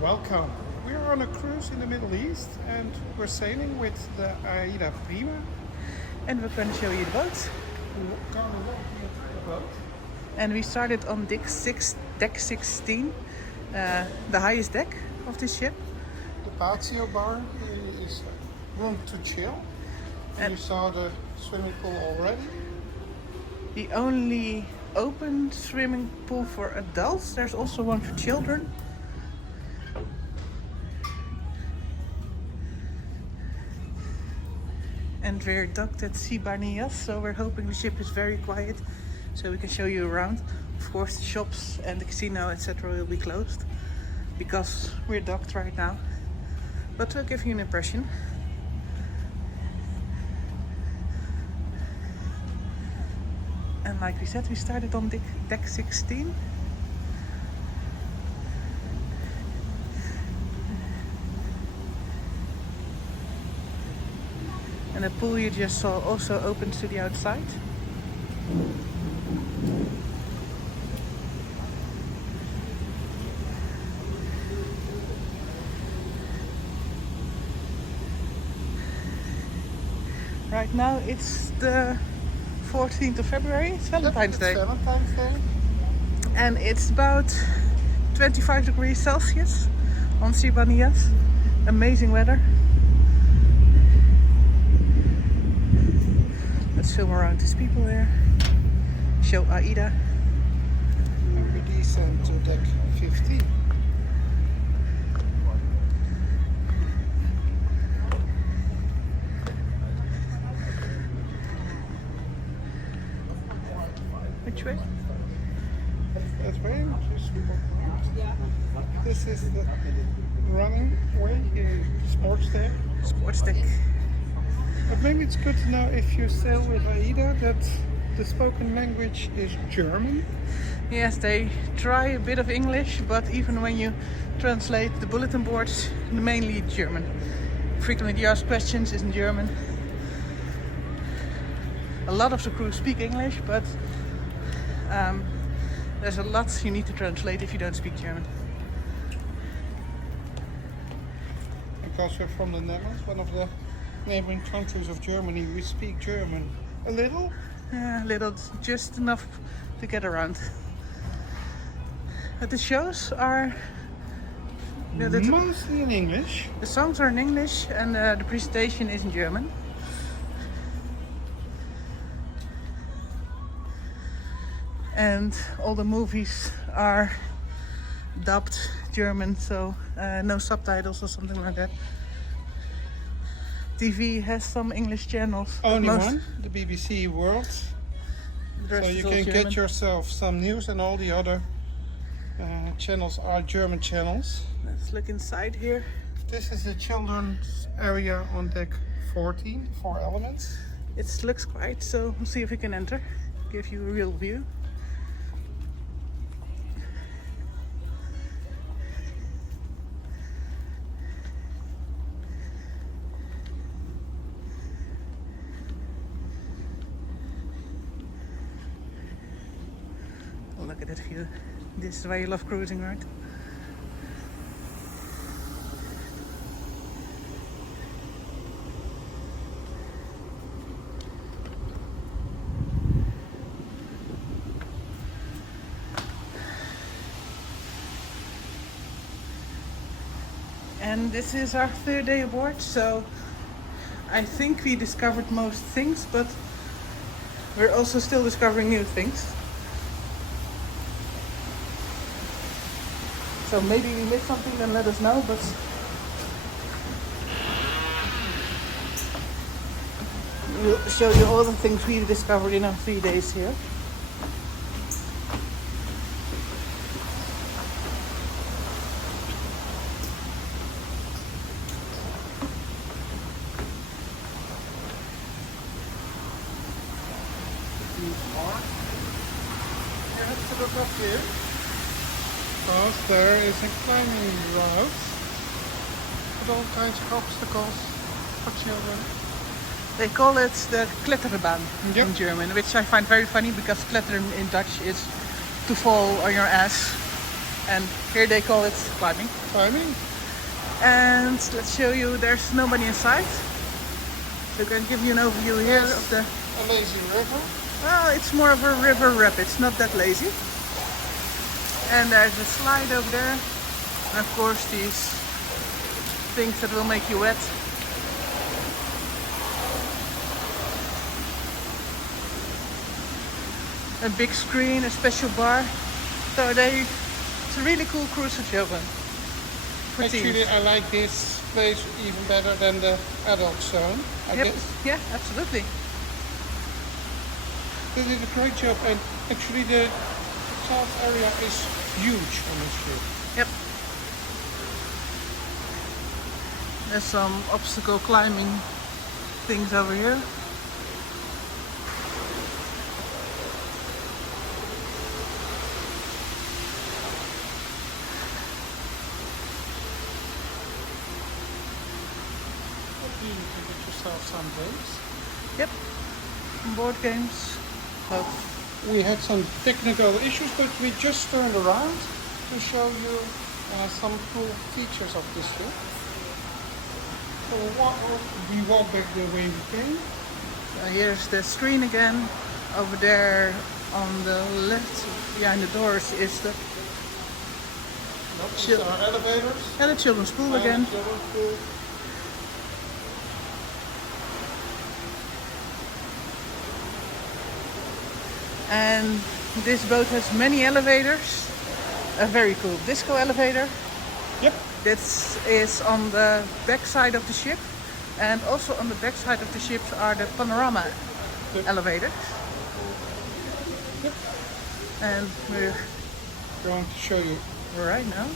Welcome. We're on a cruise in the Middle East and we're sailing with the Aida Prima. And we're going to show you the boat. We're going to walk the entire boat. And we started on deck 16, the highest deck of this ship. The patio bar is room to chill. And you saw the swimming pool already. The only open swimming pool for adults. There's also one for children. And we're docked at Sibanias, so we're hoping the ship is very quiet so we can show you around. Of course, the shops and the casino, etc. will be closed because we're docked right now. But we'll give you an impression. And like we said, we started on deck 16. And the pool you just saw also opens to the outside. Right now it's the 14th of February, it's Valentine's Day. Valentine's Day. And it's about 25 degrees Celsius on Sibanias. Amazing weather. Let's film around these people here. Show Aida. And we descend to deck 15. Which way? That way. This is the running way in sports deck. Sports deck. But maybe it's good to know if you sail with Aida that the spoken language is German. Yes, they try a bit of English, but even when you translate the bulletin boards, mainly German. Frequently asked questions is in German. A lot of the crew speak English, but there's a lot you need to translate if you don't speak German. Because we're from the Netherlands, one of the neighboring countries of Germany, we speak German a little. Yeah, a little, just enough to get around. But the shows are mostly in English. The songs are in English and the presentation is in German. And all the movies are dubbed German, so no subtitles or something like that. TV has some English channels. Only one, the BBC World. So you can get yourself some news, and all the other channels are German channels. Let's look inside here. This is the children's area on deck 14, 4 elements. It looks quiet, so we'll see if we can enter, give you a real view. Look at that view. This is why you love cruising, right? And this is our third day aboard, so I think we discovered most things, but we're also still discovering new things. So maybe we missed something, then let us know, but we'll show you all the things we discovered in our 3 days here. Let's look up here. Because there is a climbing route with all kinds of obstacles for children. They call it the kletterbaan Yep. in German, which I find very funny because kletteren in Dutch is to fall on your ass. and here they call it climbing. Climbing. And let's show you, there's nobody inside. So I can give you an overview here of the... A lazy river. Well, it's more of a river rapid, it's not that lazy. And there's a slide over there. And of course these things that will make you wet. A big screen, a special bar. So it's a really cool cruise to show them. Actually, I like this place even better than the adult zone, I guess. Yeah, absolutely. They did a great job, and actually the child area is huge on this ship. Yep. There's some obstacle climbing things over here. You can get yourself some games. Yep. Board games. But we had some technical issues, but we just turned around to show you some cool features of this ship. So we walk back the way we came. Here's the screen again. Over there on the left behind the doors is the These are elevators. and the children's pool again. Children's pool. And this boat has many elevators. A very cool disco elevator. Yep. This is on the back side of the ship. And also on the back side of the ship are the panorama elevators. Yep. And we're Going to show you. right now.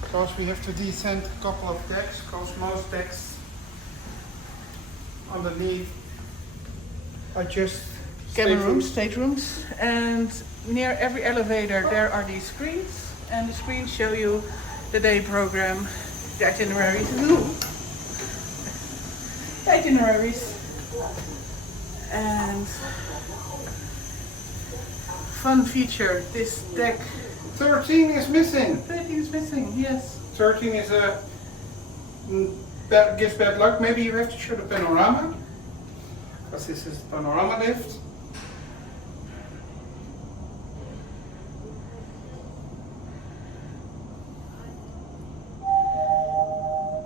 Because we have to descend a couple of decks, because most decks underneath are just Cabin rooms, staterooms, and near every elevator there are these screens, and the screens show you the day program, the itineraries, and fun feature. This deck 13 is missing. 13 is missing. Yes. 13 is a gives bad luck. Maybe you have to show the panorama, because this is the panorama lift.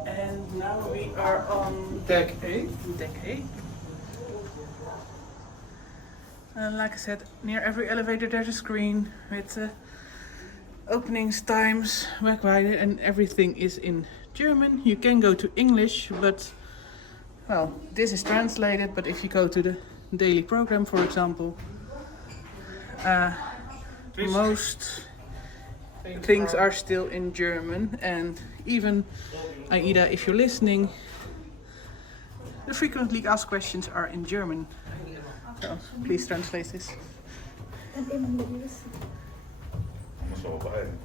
And now we are on Deck 8. Deck 8. And like I said, near every elevator there's a screen with openings, times, wegwijden, and everything is in German. You can go to English, but well, this is translated, but if you go to the daily program, for example, most things are still in German, and even Aida, if you're listening, the frequently asked questions are in German. So please translate this. Muss aber beeilen.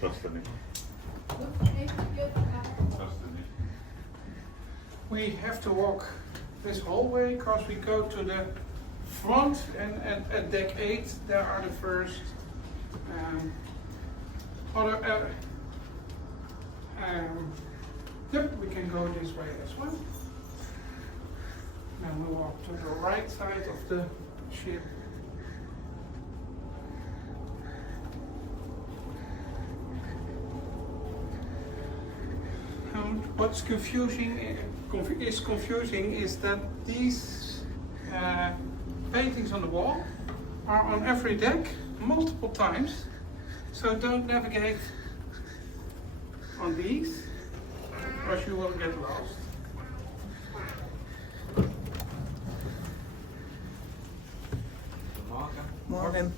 Schaffst du nicht. Schaffst du nicht. We have to walk this hallway because we go to the front, and at deck 8 there are the first other. Yep, we can go this way as well. Now we walk to the right side of the ship. What's confusing is that these paintings on the wall are on every deck multiple times, so don't navigate on these or you will get lost. Morgen.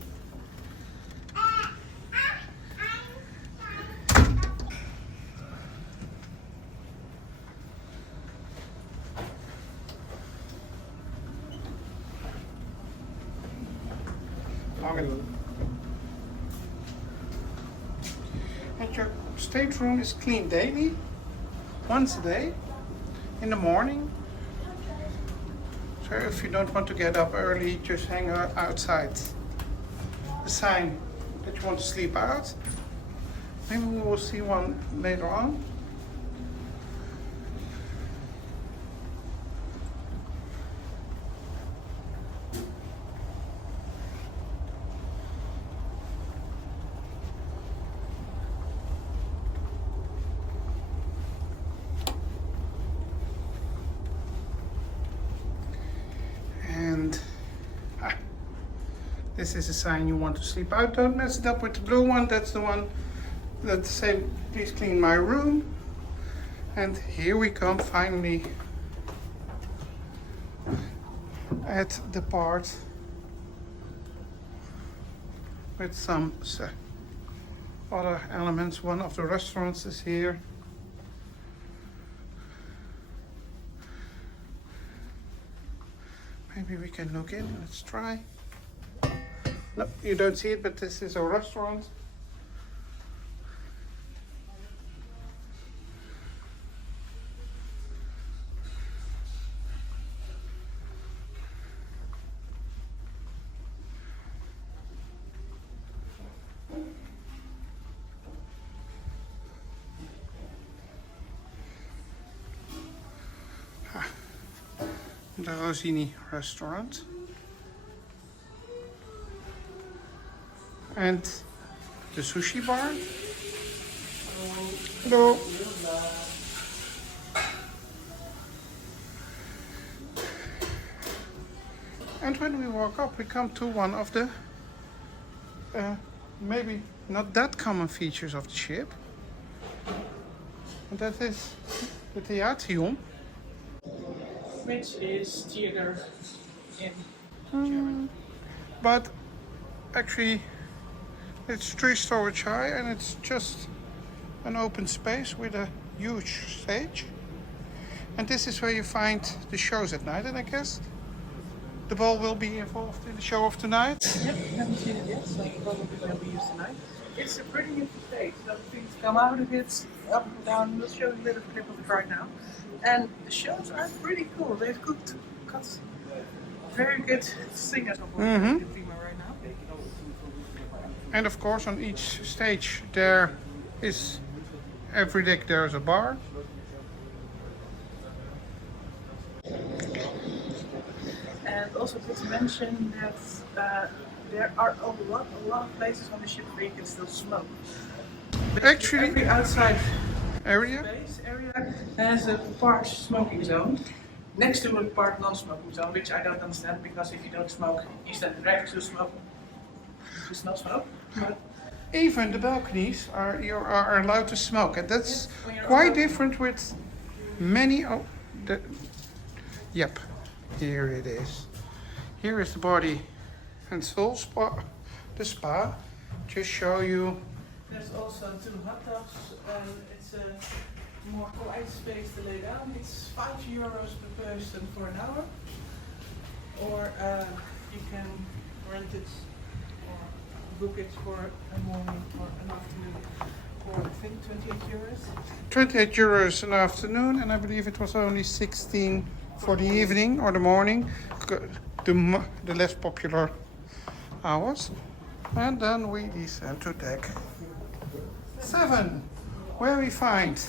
And your stateroom is cleaned daily, once a day, in the morning. So if you don't want to get up early, just hang out outside. The a sign that you want to sleep out. Maybe we will see one later on. And this is a sign you want to sleep out. Don't mess it up with the blue one. That's the one that's saying, please clean my room. And here we come finally at the part with some other elements. One of the restaurants is here. Maybe we can look in. Let's try. No, you don't see it, but this is a restaurant. The Rossini restaurant. And the sushi bar. Hello. And when we walk up, we come to one of the maybe not that common features of the ship. And that is the Theatrium. Which is theater in German. But actually it's 3 stories high and it's just an open space with a huge stage. And this is where you find the shows at night, and I guess the ball will be involved in the show of tonight. Yep, haven't seen it yet, so probably will be used tonight. It's a pretty interesting stage, so things come out of it, up and down. We'll show you a little clip of it right now. And the shows are pretty cool. They've got very good singers on board Aida Prima right now. And of course on each stage there is, every deck there is a bar. And also good to mention that there are a lot of places on the ship where you can still smoke. But Actually, every outside area space area has a part smoking zone next to a part non-smoking zone, which I don't understand, because if you don't smoke, you stand ready to smoke. Just not smoke. But even the balconies you are allowed to smoke, and that's Yes, quite different with many of the. Yep, here it is. Here is the body and soul spa, the spa. Just show you. there's also 2 hot tubs, and it's a more quiet space to lay down. It's €5 per person for an hour, or you can rent it or book it for a morning or an afternoon for, I think, €28. 28 euros an afternoon, and I believe it was only 16 for the evening or the morning, the less popular hours. And then we descend to deck 7, where we find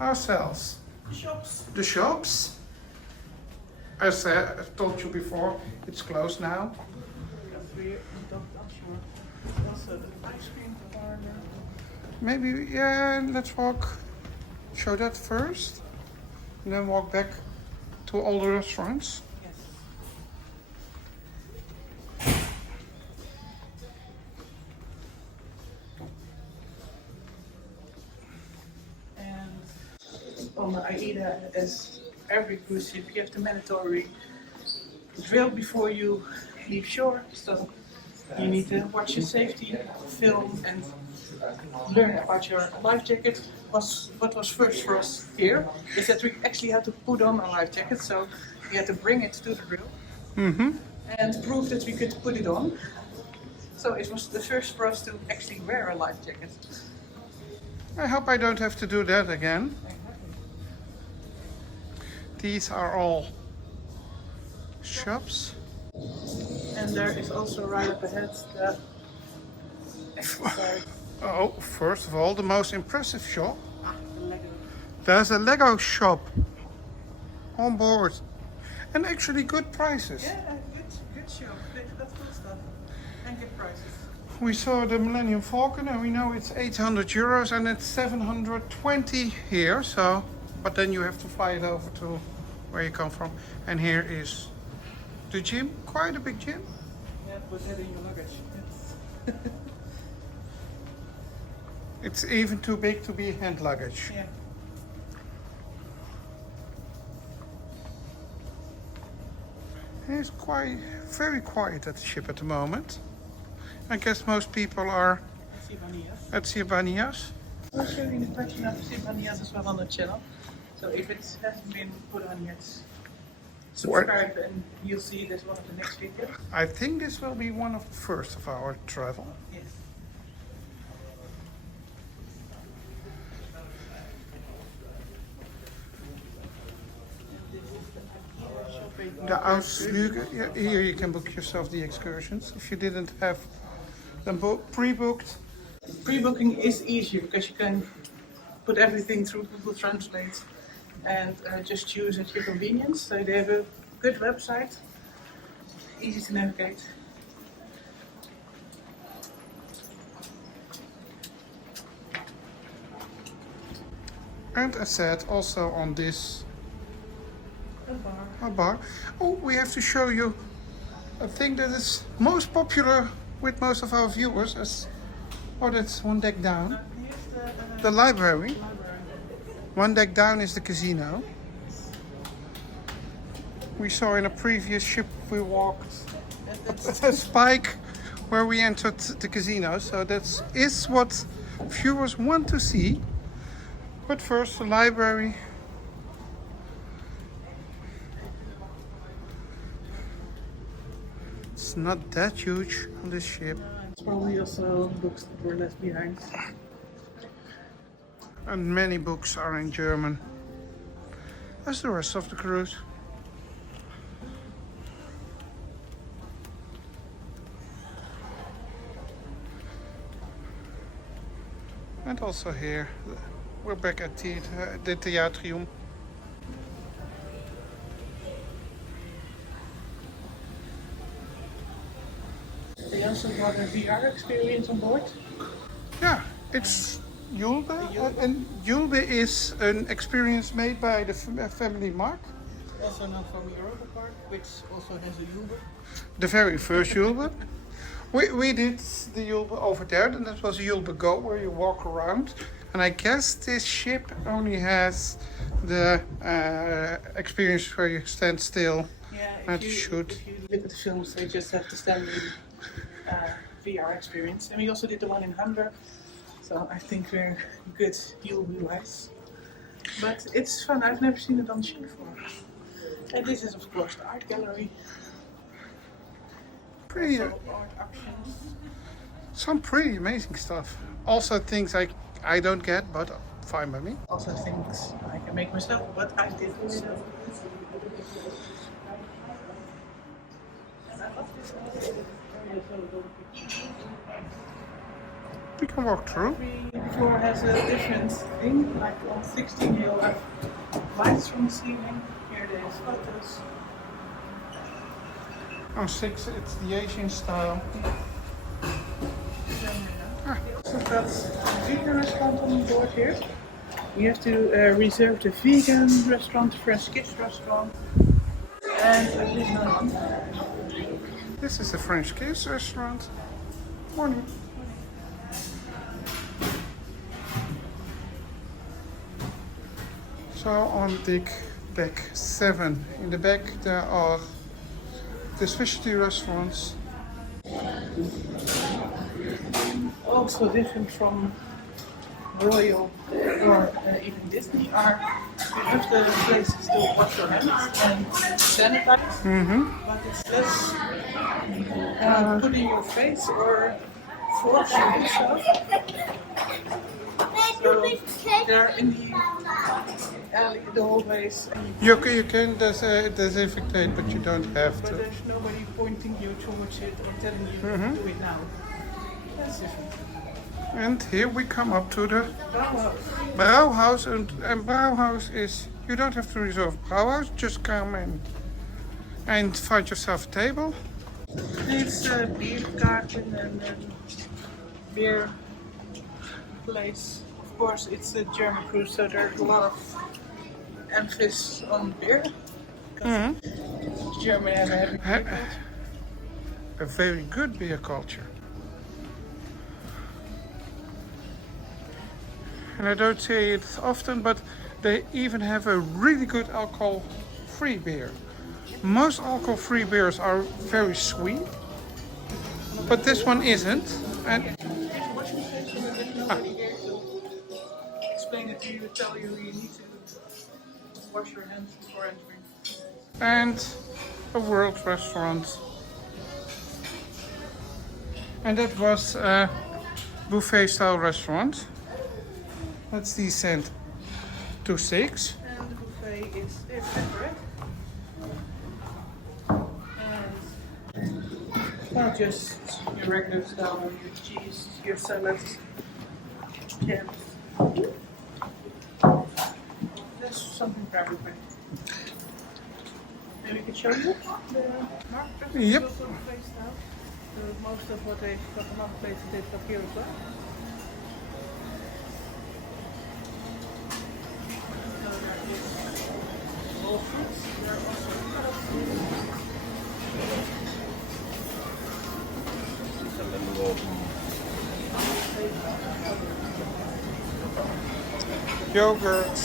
ourselves Shops. the shops. As I told you before, it's closed now. We're not sure. There's also the ice cream parlor. Maybe, yeah, let's walk, show that first, and then walk back to all the restaurants. Yes. And on the Aida, as every cruise ship, you have the mandatory drill before you leave shore. So you need to watch your safety, film, and learn about your life jacket. What was first for us here is that we actually had to put on a life jacket, so we had to bring it to the drill and prove that we could put it on. So it was the first for us to actually wear a life jacket. I hope I don't have to do that again. These are all shops. And there is also right up ahead the Sorry. Oh, first of all, the most impressive shop. The Lego. There's a Lego shop on board. And actually good prices. Yeah, good show. They've got cool stuff. And good prices. We saw the Millennium Falcon and we know it's 800 euros and it's 720 here. So, but then you have to fly it over to where you come from. And here is the gym, quite a big gym. Yeah, put that in your luggage. It's even too big to be hand luggage. Yeah. It's quite, very quiet at the ship at the moment. I guess most people are at Sibanias. I'll show you the collection of Sibanias as well on the channel. So if it hasn't been put on yet, subscribe and you'll see it as one of the next videos. I think this will be one of the first of our travel. Yes. The Ausflüge, yeah, here you can book yourself the excursions if you didn't have them pre-booked. Pre-booking is easier because you can put everything through Google Translate and just choose at your convenience. So they have a good website, easy to navigate. And as said, also on this a bar. Oh, we have to show you a thing that is most popular with most of our viewers. As, oh, that's one deck down. Here's The library. library. One deck down is the casino. We saw in a previous ship we walked a spike where we entered the casino. So that is what viewers want to see. But first the library. It's not that huge on this ship. It's probably also books that were left behind. And many books are in German. As the rest of the cruise. And also here, we're back at the Theatrium. They also got a VR experience on board. Yeah, it's Julbe. And Julbe is an experience made by the family Mark. Also known from Europa Park, which also has a Uber. The very first Julbe. We did the Julbe over there, and that was Julbe Go, where you walk around. And I guess this ship only has the experience where you stand still and shoot. If you look at the films, they just have the standard VR experience. And we also did the one in Hamburg, so I think we're good Julbe-wise. But it's fun, I've never seen it on the ship before. And this is of course the art gallery. Pretty, So art options. some pretty amazing stuff. Also things I don't get, but fine by me. Also things I can make myself, but I did myself. We can walk through. Every floor has a different thing, like on 16 you'll have lights from the ceiling, here there's photos. On 6 it's the Asian style. We also got a vegan restaurant on board here. You have to reserve the vegan restaurant, French kids restaurant, and a vegan one. This is the French Kiss restaurant. Morning. So on deck 7, in the back there are the specialty restaurants. Also different from Royal or even Disney are you have the places to wash your hands and sanitize, but it's less put in your face or force you to do so. So they're in the alley, the hallways, You can disinfectate, but you don't have but to. there's nobody pointing you towards it or telling you to do it now. That's different. And here we come up to the Brauhaus. Brauhaus, and Brauhaus is, you don't have to reserve Brauhaus, just come in and find yourself a table. It's a beer garden and beer place. Of course, it's a German cruise, so there's a lot of emphasis on beer. Germany has a heavy beer culture. A very good beer culture. And I don't say it often, but they even have a really good alcohol-free beer. Most alcohol-free beers are very sweet, but this one isn't. And Explain it to you, tell you need to wash your hands before entering. and a world restaurant. And that was a buffet-style restaurant. Let's descend to 6. And the buffet is separate. And not just your regular style, your cheese, your salads, jams. That's something for everybody. Maybe we can show you the market. Yep. Also buffet style. So most of what they've got on other places they've got here as well. Whole foods. There are also Yogurts.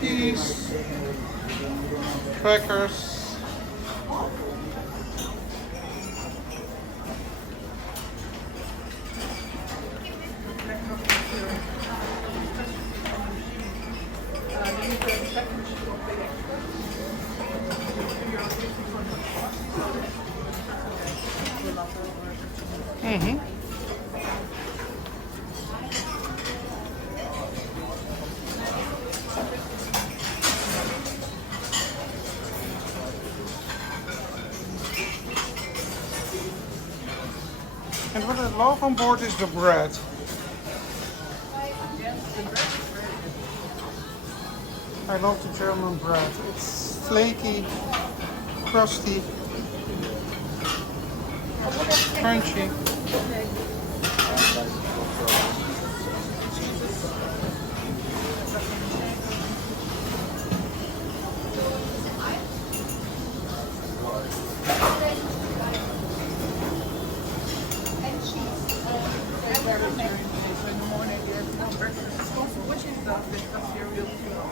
Cheese. Crackers. And what I love on board is the bread. I love the German bread. It's flaky, crusty, crunchy. in the morning you have no breakfast. Which is that's your real fuel.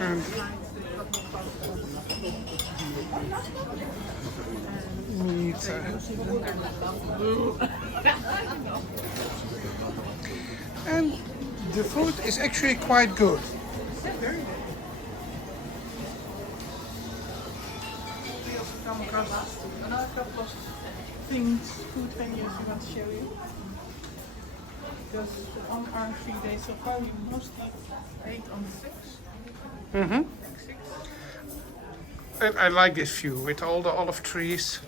And meat. And the food is actually quite good. Very good. We also come across another couple of things, food venues we want to show you. Because on our 3 days so far we mostly ate on the 6. Mm-hmm. 6. And I like this view with all the olive trees.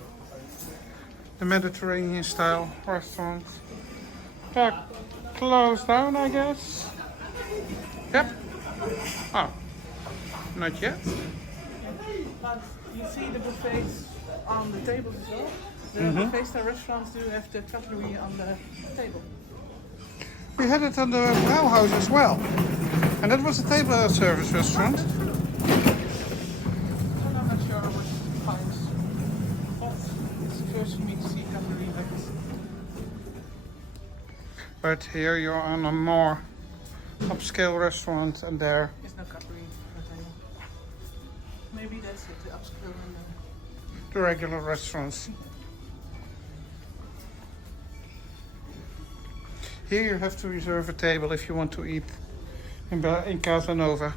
The Mediterranean style restaurants. They're closed down, I guess. Yep. Oh, not yet. But you see the buffets on the tables as well. The buffet style restaurants do have the cutlery on the table. We had it on the Brauhaus as well. And that was a table service restaurant. So I'm not sure what it finds. But it's the first for me to see cutlery like this. But here you're on a more upscale restaurant and there. There's no cutlery on the table. Maybe that's it, the upscale and The regular restaurants. Here you have to reserve a table if you want to eat in Casanova.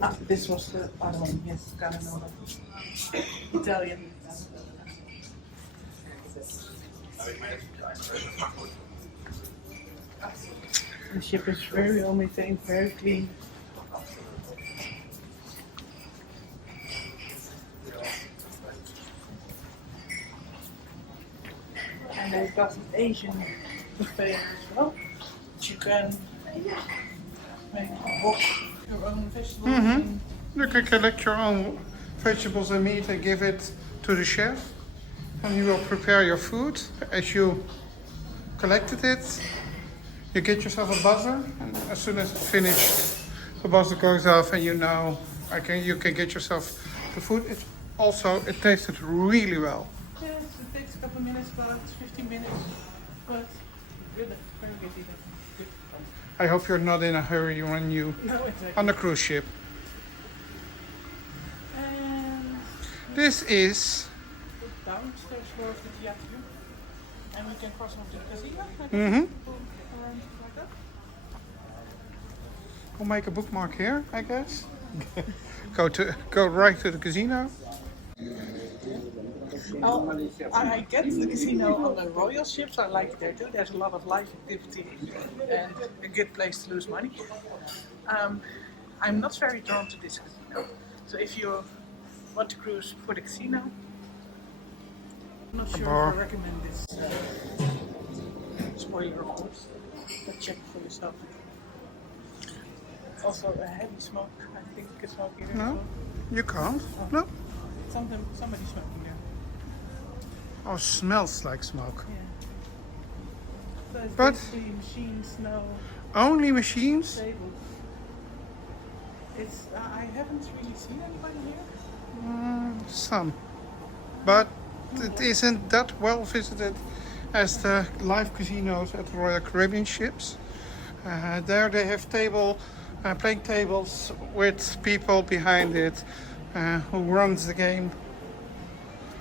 Ah, this was the other one, yes, Casanova. Italian. The ship is very well maintained, very clean. And they've got an Asian buffet as well. You can make wok your own vegetables. And You can collect your own vegetables and meat and give it to the chef. And he will prepare your food as you collected it. You get yourself a buzzer, and as soon as it's finished, the buzzer goes off, and you know you can get yourself the food. It tasted really well. yes, it takes a couple of minutes, about 15 minutes, but good, very good even. Good. I hope you're not in a hurry when you No, exactly. on the cruise ship. And This is the downstairs floor of the theater, and we can cross over to the casino. Mm-hmm. Around like that. We'll make a bookmark here, I guess. Go right to the casino. Oh, I get the casino on the royal ships. I like it there too. There's a lot of life activity and a good place to lose money. I'm not very drawn to this casino. So if you want to cruise for the casino, I'm not sure bar. if I recommend this. It's for your course, but check for yourself. Also a heavy smoke. I think you can smoke here. as No, well. you can't. No. Somebody's smoking there. Oh, smells like smoke. Yeah. So it's But- basically machines, no Only machines. tables. It's I haven't really seen anybody here. Some, but it isn't that well visited as the live casinos at the Royal Caribbean ships. There they have playing tables with people behind it who runs the game.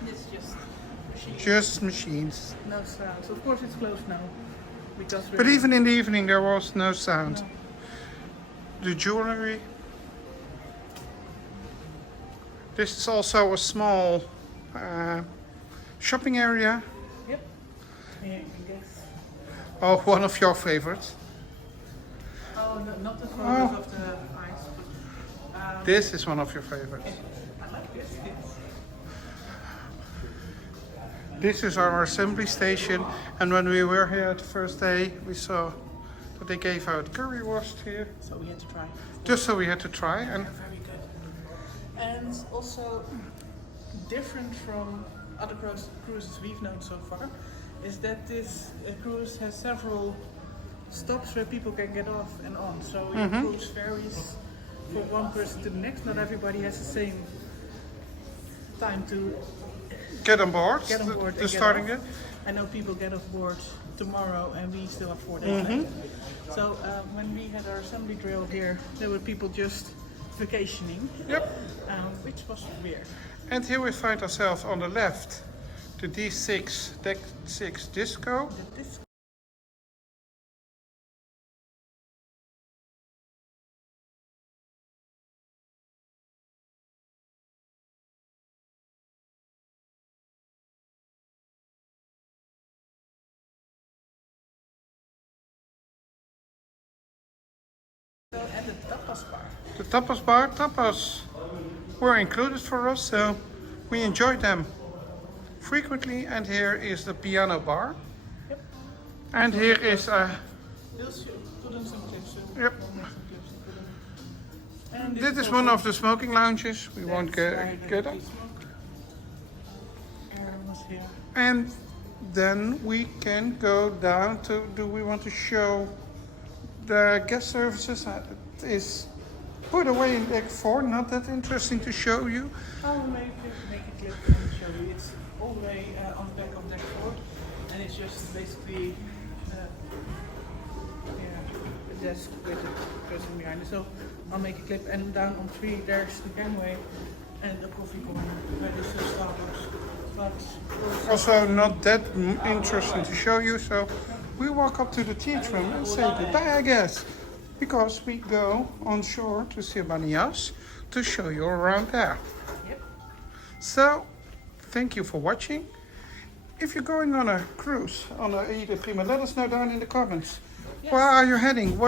It's just machines. Just machines. No sounds. Of course, it's closed now because we're But even in the evening there was no sound. No. The jewelry. This is also a small shopping area. Yep. Yeah, you can guess. Oh, one of your favorites. Oh, no, not the photos of the ice. But, This is one of your favorites. I like this. This is our assembly station, and when we were here the first day, we saw that they gave out currywurst here, So we had to try. just so we had to try. And Very good. And also different from other cruises we've known so far is that this cruise has several stops where people can get off and on. So your cruise varies from one person to the next. Not everybody has the same time to get on board. get on board. The and get starting off. it. I know people get off board tomorrow and we still have 4 days left. So when we had our assembly drill here, there were people just vacationing, Yep. which was weird. And here we find ourselves on the left, the D6 Deck 6 Disco. This and the tapas bar. The tapas were included for us, so we enjoyed them frequently. And here is the piano bar. Yep. And here is a. We'll put in some clips. Yep. We'll make some clips and put in. And This is one of the smoking lounges. We won't get up. Aaron was here. And then we can go down to. Do we want to show the guest services? It is put away in deck 4. Not that interesting to show you. I'll make a clip and show you. It's all the way on the back of deck 4, and it's just basically a desk with a person behind it. So I'll make a clip, and down on 3 there's the gangway and a coffee corner where there's a Starbucks. But Also not that interesting to show you, so we walk up to the theatre room and say goodbye, I guess, because we go on shore to Sibanias to show you around there. Yep. So, thank you for watching. If you're going on a cruise on a Aida Prima, let us know down in the comments Yes. Where are you heading?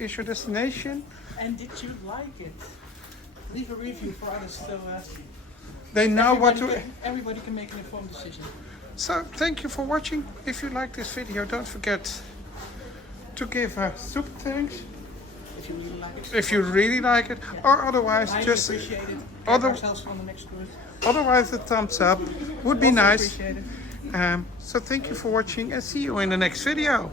Is your destination? And did you like it? Leave a review for others so They know what to. everybody can make an informed decision. So thank you for watching. If you like this video, don't forget to give a super thanks If you really like it. if you really like it, or otherwise I just appreciate it. Get other- ourselves on the next cruise. otherwise a thumbs up would be Also nice. appreciate it. So thank you for watching and see you in the next video.